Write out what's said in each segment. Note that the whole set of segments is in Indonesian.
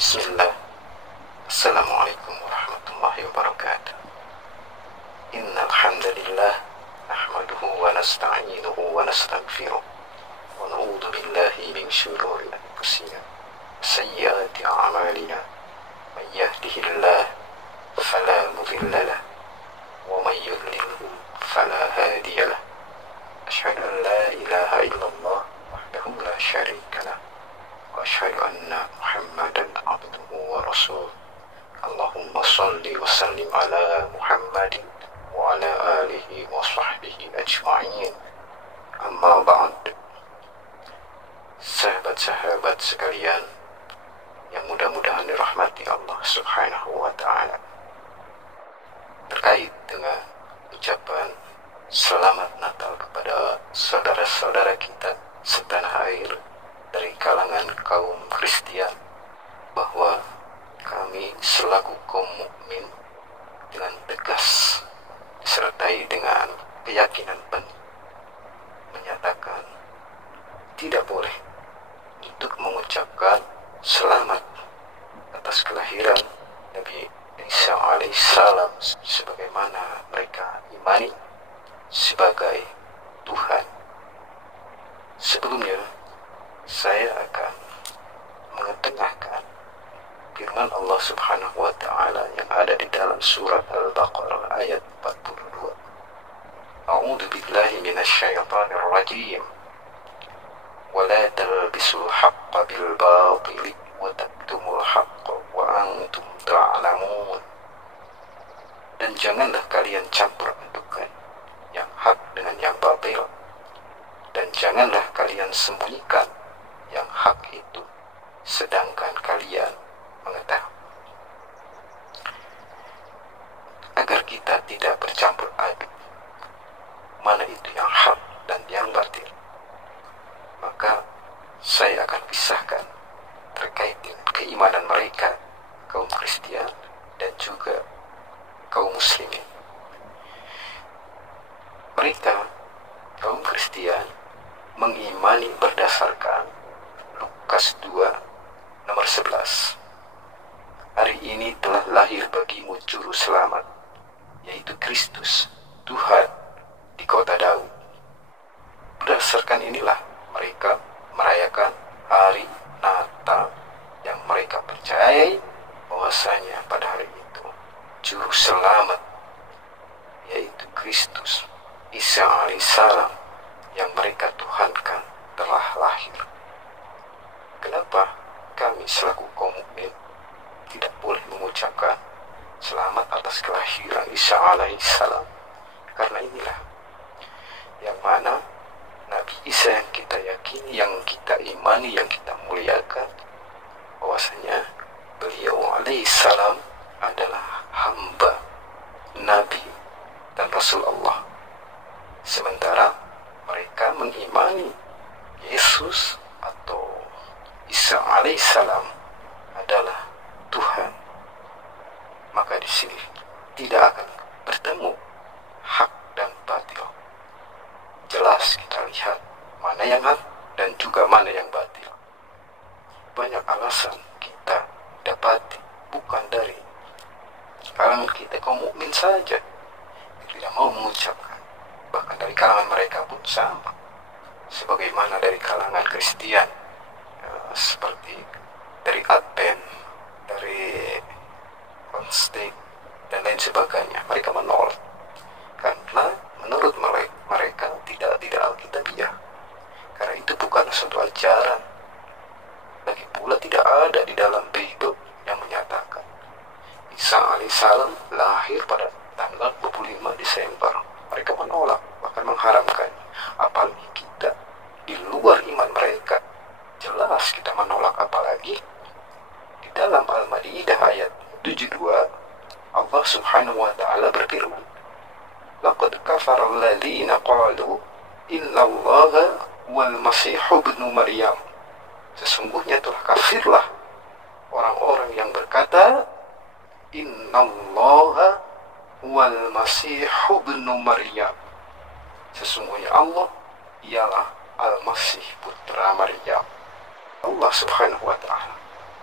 Bismillah. Assalamualaikum warahmatullahi wabarakatuh. Innal hamdalillah nahmaduhu wa nasta'inuhu wa nastaghfiruh wa na'udzu billahi min shururi anfusina wa sayyiati a'malina. Man yahdihillahu fala mudilla lahu wa man yudlilhu fala hadiya lahu. Asyhadu an la ilaha illallah wahdahu la syarika lahu wa asyhadu anna Muhammadan abduhu wa rasuluh. Allahumma salli wa sallim ala Muhammadin wa ala alihi wa sahbihi ajma'in. Amma ba'd. Sahabat-sahabat sekalian yang mudah-mudahan dirahmati Allah Subhanahu wa ta'ala, terkait dengan ucapan selamat Natal kepada saudara-saudara kita setanah air dari kalangan kaum Kristian, bahwa kami selaku kaum mukmin dengan tegas disertai dengan keyakinan penuh menyatakan tidak boleh untuk mengucapkan selamat atas kelahiran Nabi Isa alaihissalam sebagaimana mereka imani sebagai Tuhan. Sebelumnya saya akan mengetengahkan firman Allah Subhanahu wa ta'ala yang ada di dalam surat Al-Baqarah ayat 42. A'udzu billahi minasyaitonir rajim. Wa la talbisul haqqa bil batili wa taktumul haqqa wa antum ta'lamun. Dan janganlah kalian campur adukan yang hak dengan yang batil, dan janganlah kalian sembunyikan yang hak itu sedangkan kalian mengetahui. Agar kita tidak bercampur aduk mana itu yang hak dan yang batil, maka saya akan pisahkan terkait dengan keimanan mereka, kaum Kristian dan juga kaum muslimin. Mereka, kaum Kristian, mengimani berdasarkan Lukas 2 nomor 11. Hari ini telah lahir bagimu juru selamat, yaitu Kristus, Tuhan di kota Daud. Berdasarkan inilah mereka merayakan hari Natal yang mereka percayai bahwasanya pada hari itu juru selamat, yaitu Kristus Isa alaihissalam yang mereka tuhankan telah lahir. Kenapa kami selaku kaum mukmin tidak boleh mengucapkan selamat atas kelahiran Isa alaihissalam? Karena inilah yang mana Nabi Isa yang kita yakini, yang kita imani, yang kita muliakan, bahwasanya beliau alaihissalam adalah hamba, nabi dan Rasul Allah. Sementara mereka mengimani Yesus atau Isa alaihissalam adalah Tuhan. Maka di sini tidak akan bertemu hak dan batil. Jelas kita lihat mana yang hak dan juga mana yang batil. Banyak alasan kita dapati bukan dari kalangan kita kaum mukmin saja yang tidak mau mengucapkan, bahkan dari kalangan mereka pun sama, sebagaimana dari kalangan Kristian, seperti dari Advent, dari Konstek dan lain sebagainya. Mereka menolak karena menurut mereka tidak alkitabiah, karena itu bukan suatu ajaran. Lagi pula tidak ada di dalam Bible yang menyatakan Isa alaihissalam lahir pada tanggal 25 Desember. Mereka menolak, bahkan mengharamkan. Apalagi kita di luar iman mereka, jelas kita menolak. Apalagi di dalam Al-Maidah ayat 72 Allah Subhanahu wa ta'ala berfirman, laqad kafara alladhina qalu innallaha wal masihu ibnu Maryam. Sesungguhnya telah kafirlah orang-orang yang berkata innallaha wal masihu ibnu Maryam. Sesungguhnya Allah ialah Al-Masih putra Maryam. Allah Subhanahu wa ta'ala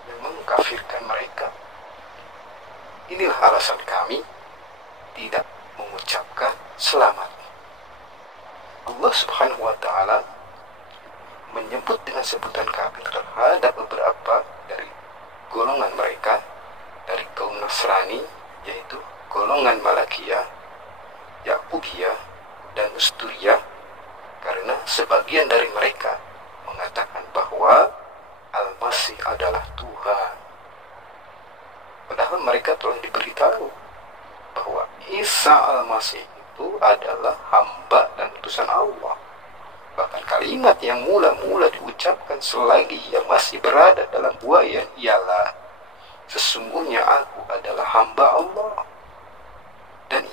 yang mengkafirkan Inilah alasan kami tidak mengucapkan selamat. Allah Subhanahu wa Ta'ala menyebut dengan sebutan kafir terhadap beberapa dari golongan mereka dari kaum Nasrani, yaitu golongan Malakiyah, Yakubiyah, dan Nesturiyah, karena sebagian dari mereka mengatakan bahwa Al-Masih adalah Tuhan. Padahal mereka telah diberitahu bahwa Isa Al-Masih itu adalah hamba dan utusan Allah. Bahkan kalimat yang mula-mula diucapkan selagi ia masih berada dalam buaya ialah, sesungguhnya aku adalah hamba Allah. Dan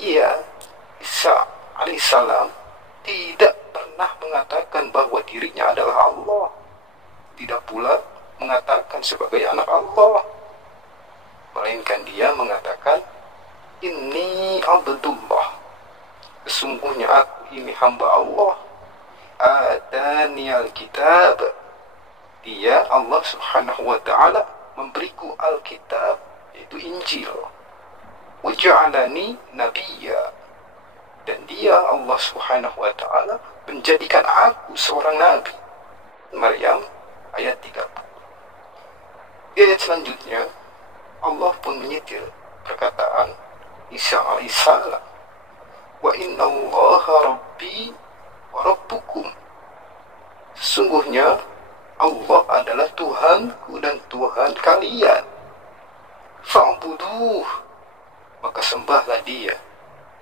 Isa alaihissalam tidak pernah mengatakan bahwa dirinya adalah Allah, tidak pula mengatakan sebagai anak Allah, melainkan dia mengatakan, Inni Abdullah, sesungguhnya aku ini hamba Allah. Atani al-kitab, dia Allah Subhanahu wa Ta'ala memberiku Alkitab, yaitu Injil. Waja'alani nabiyya, dan dia Allah Subhanahu wa Ta'ala menjadikan aku seorang nabi. Maryam ayat 30. Ayat selanjutnya Allah pun menyetir perkataan Isa alaihissalam, wa inna allaha rabbi wa rabbukum, sesungguhnya Allah adalah Tuhanku dan Tuhan kalian. Fa'buduh, maka sembahlah dia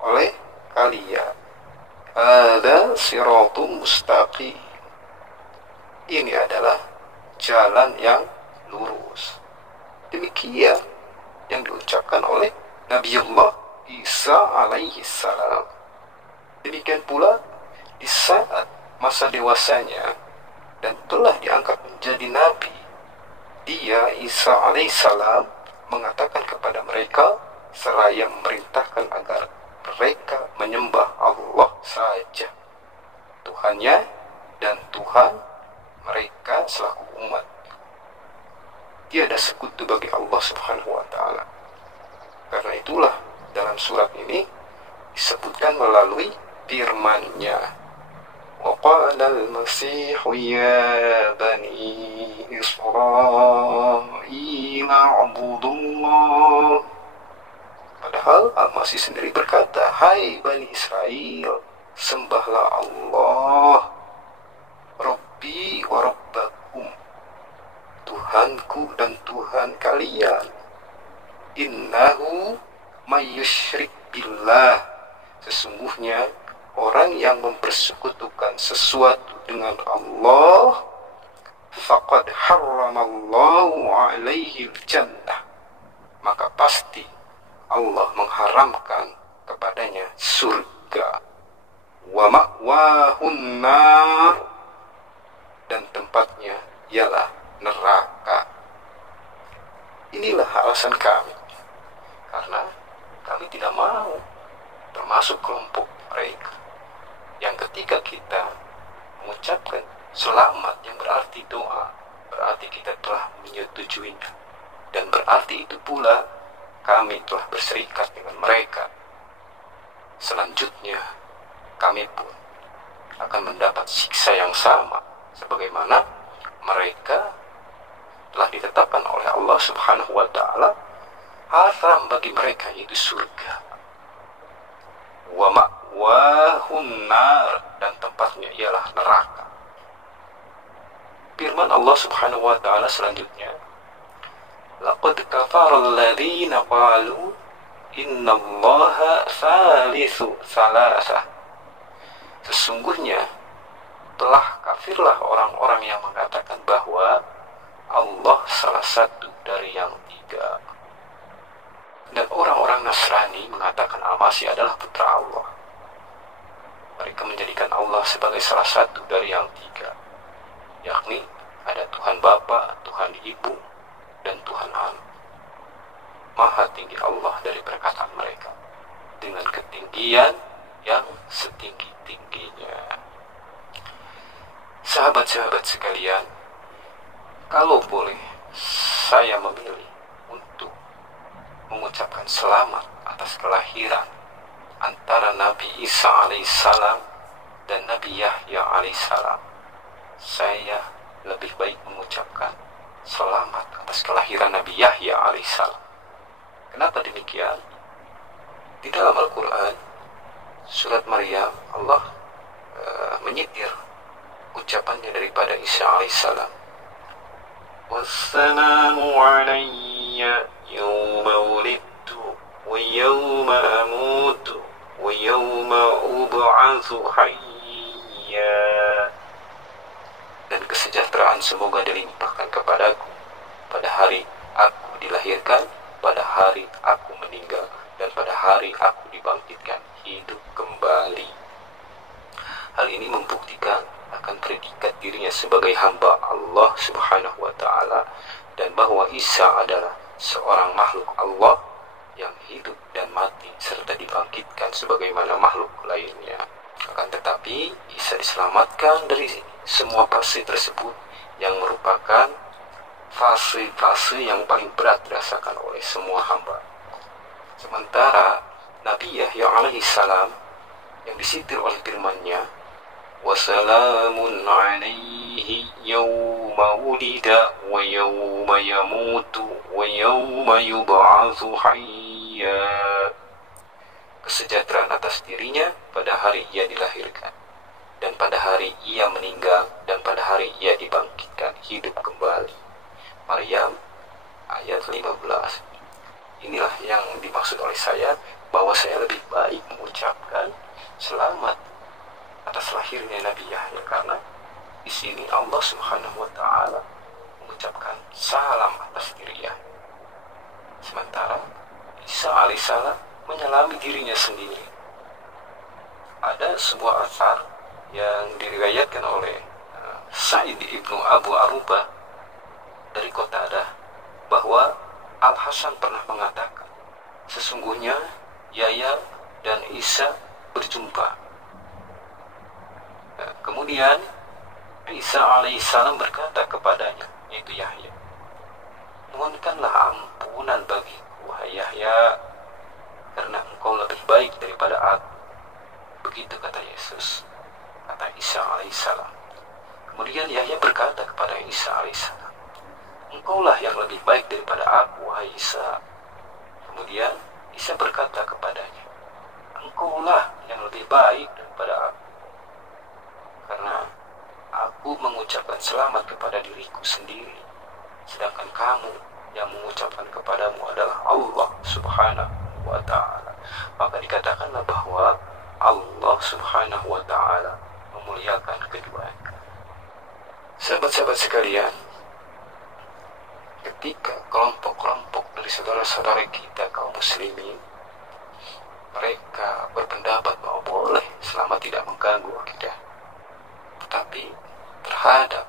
oleh kalian. Ada siratum mustaqim, ini adalah jalan yang lurus. Demikian yang diucapkan oleh Nabiullah Isa alaihi salam. Demikian pula di saat masa dewasanya dan telah diangkat menjadi nabi, dia Isa alaihissalam mengatakan kepada mereka seraya memerintahkan agar mereka menyembah Allah saja, Tuhannya dan Tuhan mereka selaku umat. Tiada sekutu bagi Allah Subhanahu wa Ta'ala. Karena itulah dalam surat ini disebutkan melalui firman-Nya, وَقَالَ الْمَسِيحُ يَا بَنِي إِسْرَائِيلَ اعْبُدُوا اللَّهَ. Padahal Al-Masih sendiri berkata, hai Bani Israel, sembahlah Allah, Rabbi wa Rabbakum, Tuhanku dan Tuhan kalian. Innahu may yusyrik billah, sesungguhnya orang yang mempersekutukan sesuatu dengan Allah, faqad harramallahu alaihi jannah, maka pasti Allah mengharamkan kepadanya surga. Wa ma'wahun nar, dan tempatnya ialah neraka. Inilah alasan kami, karena kami tidak mau termasuk kelompok mereka yang ketika kita mengucapkan selamat yang berarti doa, berarti kita telah menyetujuinya, dan berarti itu pula kami telah berserikat dengan mereka. Selanjutnya kami pun akan mendapat siksa yang sama sebagaimana mereka telah ditetapkan oleh Allah Subhanahu wa Ta'ala haram bagi mereka, yaitu surga. Wa ma'wahun nar, dan tempatnya ialah neraka. Firman Allah Subhanahu wa Ta'ala selanjutnya, laqad kafara alladhina qalu innallaha thalithu thalatha, sesungguhnya telah kafirlah orang-orang yang mengatakan bahwa Allah salah satu dari yang tiga. Dan orang-orang Nasrani mengatakan Al-Masih adalah putra Allah. Mereka menjadikan Allah sebagai salah satu dari yang tiga, yakni ada Tuhan Bapa, Tuhan Ibu, dan Tuhan Anak. Maha tinggi Allah dari perkataan mereka, dengan ketinggian yang setinggi-tingginya. Sahabat-sahabat sekalian, kalau boleh saya memilih untuk mengucapkan selamat selamat atas kelahiran antara Nabi Isa alaihissalam dan Nabi Yahya alaihissalam, saya lebih baik mengucapkan selamat atas kelahiran Nabi Yahya alaihissalam. Kenapa demikian? Di dalam Al-Quran surat Maryam, Allah menyitir ucapannya daripada Isa alaihissalam. Wassalamu alayya yawma wulidtu wa yawma amutu wa yawma ub'atsu hayya. Dan kesejahteraan semoga dilimpahkan kepadaku pada hari aku dilahirkan, pada hari aku meninggal, dan pada hari aku dibangkitkan hidup kembali. Hal ini membuktikan akan predikat dirinya sebagai hamba Allah Subhanahu wa ta'ala, dan bahwa Isa adalah seorang makhluk Allah yang hidup dan mati serta dibangkitkan sebagaimana makhluk lainnya. Akan tetapi Isa diselamatkan dari semua fase tersebut yang merupakan fase-fase yang paling berat dirasakan oleh semua hamba. Sementara Nabi Yahya alaihissalam yang disitir oleh firman-Nya, wasalamun alaihi yawma wulida wa yawma yamutu wa yawma yub'atsu hayya. Kesejahteraan atas dirinya pada hari ia dilahirkan, dan pada hari ia meninggal, dan pada hari ia dibangkitkan hidup kembali. Maryam ayat 15. Inilah yang dimaksud oleh saya, bahwa saya lebih baik mengucapkan selamat atas lahirnya Nabi Yahya, karena di sini Allah Subhanahu wa ta'ala mengucapkan salam atas diri Yahya. Sementara Isa alaihissalam menyalami dirinya sendiri. Ada sebuah asar yang diriwayatkan oleh Sa'id ibnu Abu Arubah dari Qatadah, bahwa Al-Hasan pernah mengatakan, sesungguhnya Yahya dan Isa berjumpa. Kemudian Isa alaihissalam berkata kepadanya, yaitu Yahya, mohonkanlah ampunan bagiku, wahai Yahya, karena engkau lebih baik daripada aku. Begitu kata Yesus, kata Isa alaihissalam. Kemudian Yahya berkata kepada Isa alaihissalam, engkaulah yang lebih baik daripada aku, wahai Isa. Kemudian Isa berkata kepadanya, engkaulah yang lebih baik daripada aku, karena aku mengucapkan selamat kepada diriku sendiri, sedangkan kamu yang mengucapkan kepadamu adalah Allah Subhanahu wa ta'ala. Maka dikatakanlah bahwa Allah Subhanahu wa ta'ala memuliakan keduanya. Sahabat-sahabat sekalian, ketika kelompok-kelompok dari saudara-saudara kita kaum muslimin, mereka berpendapat bahwa boleh selama tidak mengganggu akidah, tetapi terhadap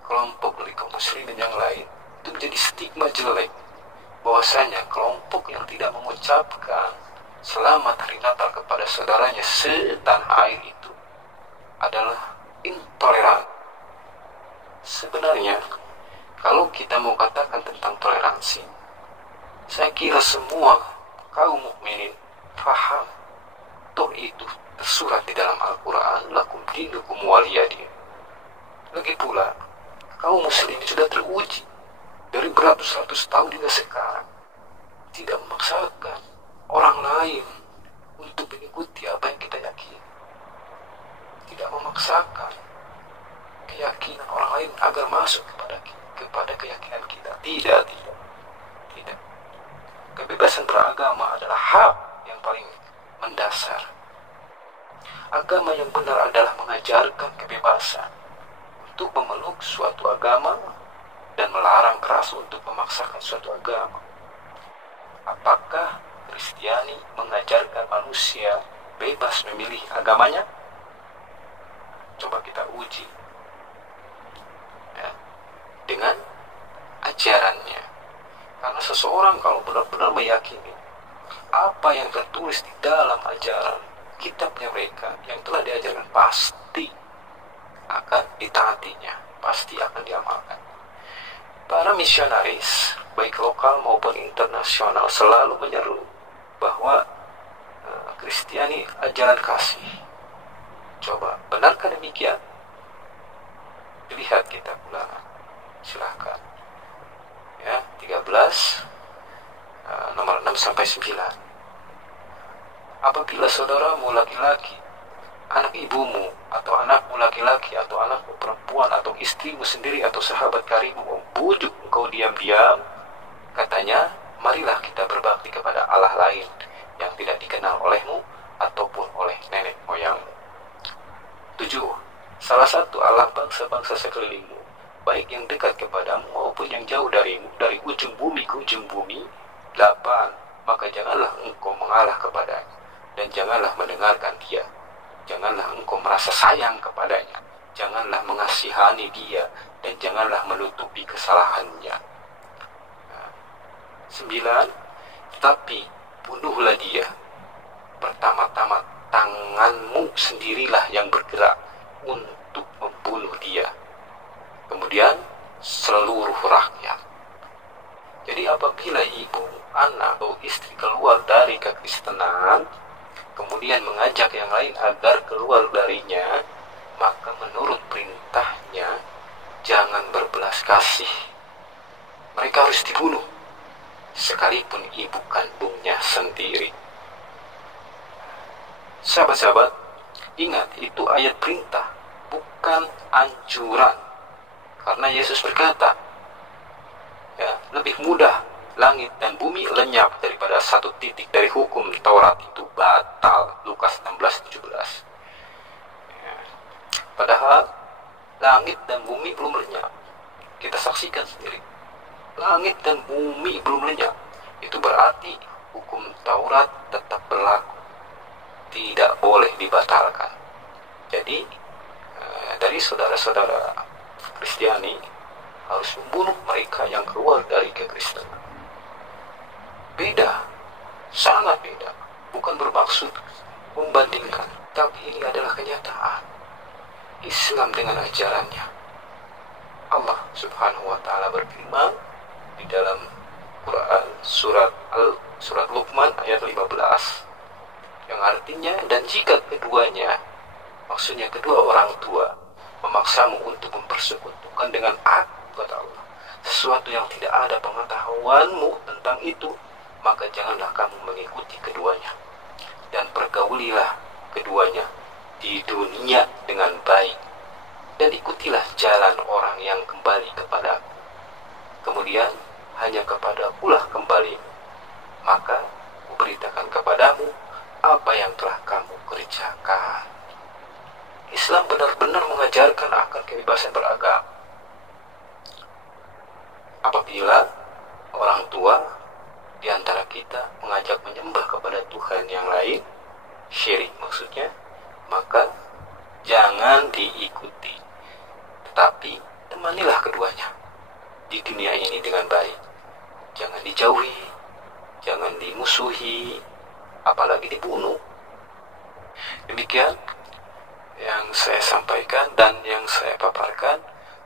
kelompok dari kaum muslimin yang lain itu menjadi stigma jelek, bahwasanya kelompok yang tidak mengucapkan selamat hari Natal kepada saudaranya setanah air itu adalah intoleran. Sebenarnya kalau kita mau katakan tentang toleransi, saya kira semua kaum mukminin paham toh itu tersurat di dalam Al-Quran, lakum dinukum waliyadin. Lagi pula kaum muslimin sudah teruji dari beratus-ratus tahun hingga sekarang tidak memaksakan orang lain untuk mengikuti apa yang kita yakini, tidak memaksakan keyakinan orang lain agar masuk kepada keyakinan kita. Tidak. Kebebasan beragama adalah hak yang paling mendasar. Agama yang benar adalah mengajarkan kebebasan untuk memeluk suatu agama dan melarang keras untuk memaksakan suatu agama. Apakah Kristiani mengajarkan manusia bebas memilih agamanya? Coba kita uji ya, dengan ajarannya. Karena seseorang kalau benar-benar meyakini apa yang tertulis di dalam ajaran kitabnya mereka yang telah diajarkan, pasti akan ditaatinya, pasti akan diamalkan. Para misionaris baik lokal maupun internasional selalu menyeru bahwa Kristiani ajaran kasih. Coba benarkah demikian? Dilihat kitab ulangan. Silahkan. Ya, 13 nomor 6 sampai 9. Apabila saudaramu laki-laki, anak ibumu atau anakmu laki-laki atau anakmu perempuan atau istrimu sendiri atau sahabat karibmu membujuk engkau diam-diam, katanya, marilah kita berbakti kepada Allah lain yang tidak dikenal olehmu ataupun oleh nenek moyangmu. 7. Salah satu Allah bangsa-bangsa sekelilingmu, baik yang dekat kepadamu maupun yang jauh darimu, dari ujung bumi ke ujung bumi. 8. Maka janganlah engkau mengalah kepadanya, dan janganlah mendengarkan dia. Janganlah engkau merasa sayang kepadanya, janganlah mengasihani dia, dan janganlah menutupi kesalahannya. 9. Tetapi bunuhlah dia. Pertama-tama tanganmu sendirilah yang bergerak untuk membunuh dia. Kemudian seluruh rakyat. Jadi apabila ibu, anak, atau istri keluar dari kekristenan, kemudian mengajak yang lain agar keluar darinya, maka menurut perintahnya jangan berbelas kasih. Mereka harus dibunuh, sekalipun ibu kandungnya sendiri. Sahabat-sahabat, ingat itu ayat perintah, bukan anjuran. Karena Yesus berkata, ya, lebih mudah langit dan bumi lenyap daripada satu titik dari hukum Taurat itu batal. Lukas 16:17. Ya. Padahal langit dan bumi belum lenyap. Kita saksikan sendiri. Langit dan bumi belum lenyap. Itu berarti hukum Taurat tetap berlaku. Tidak boleh dibatalkan. Jadi dari saudara-saudara Kristiani harus membunuh mereka yang keluar dari kekristenan. Beda, sangat beda. Bukan bermaksud membandingkan, tapi ini adalah kenyataan. Islam dengan ajarannya. Allah Subhanahu wa taala berfirman di dalam Quran surat Luqman ayat 15, yang artinya, dan jika keduanya, maksudnya kedua orang tua, memaksamu untuk mempersekutukan dengan aku, kata Allah, sesuatu yang tidak ada pengetahuanmu tentang itu, maka janganlah kamu mengikuti keduanya, dan pergaulilah keduanya di dunia dengan baik, dan ikutilah jalan orang yang kembali kepadaku. Kemudian hanya kepadakulah kembali, maka kuberitakan kepadamu apa yang telah kamu kerjakan. Islam benar-benar mengajarkan akan kebebasan beragama. Apabila orang tua di antara kita mengajak menyembah kepada Tuhan yang lain, syirik maksudnya, maka jangan diikuti. Tetapi temanilah keduanya di dunia ini dengan baik. Jangan dijauhi, jangan dimusuhi, apalagi dibunuh. Demikian yang saya sampaikan dan yang saya paparkan.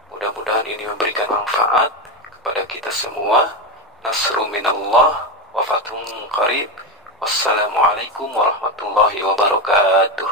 Mudah-mudahan ini memberikan manfaat kepada kita semua. Nasrun minallah wa fathun qarib. Wassalamualaikum warahmatullahi wabarakatuh.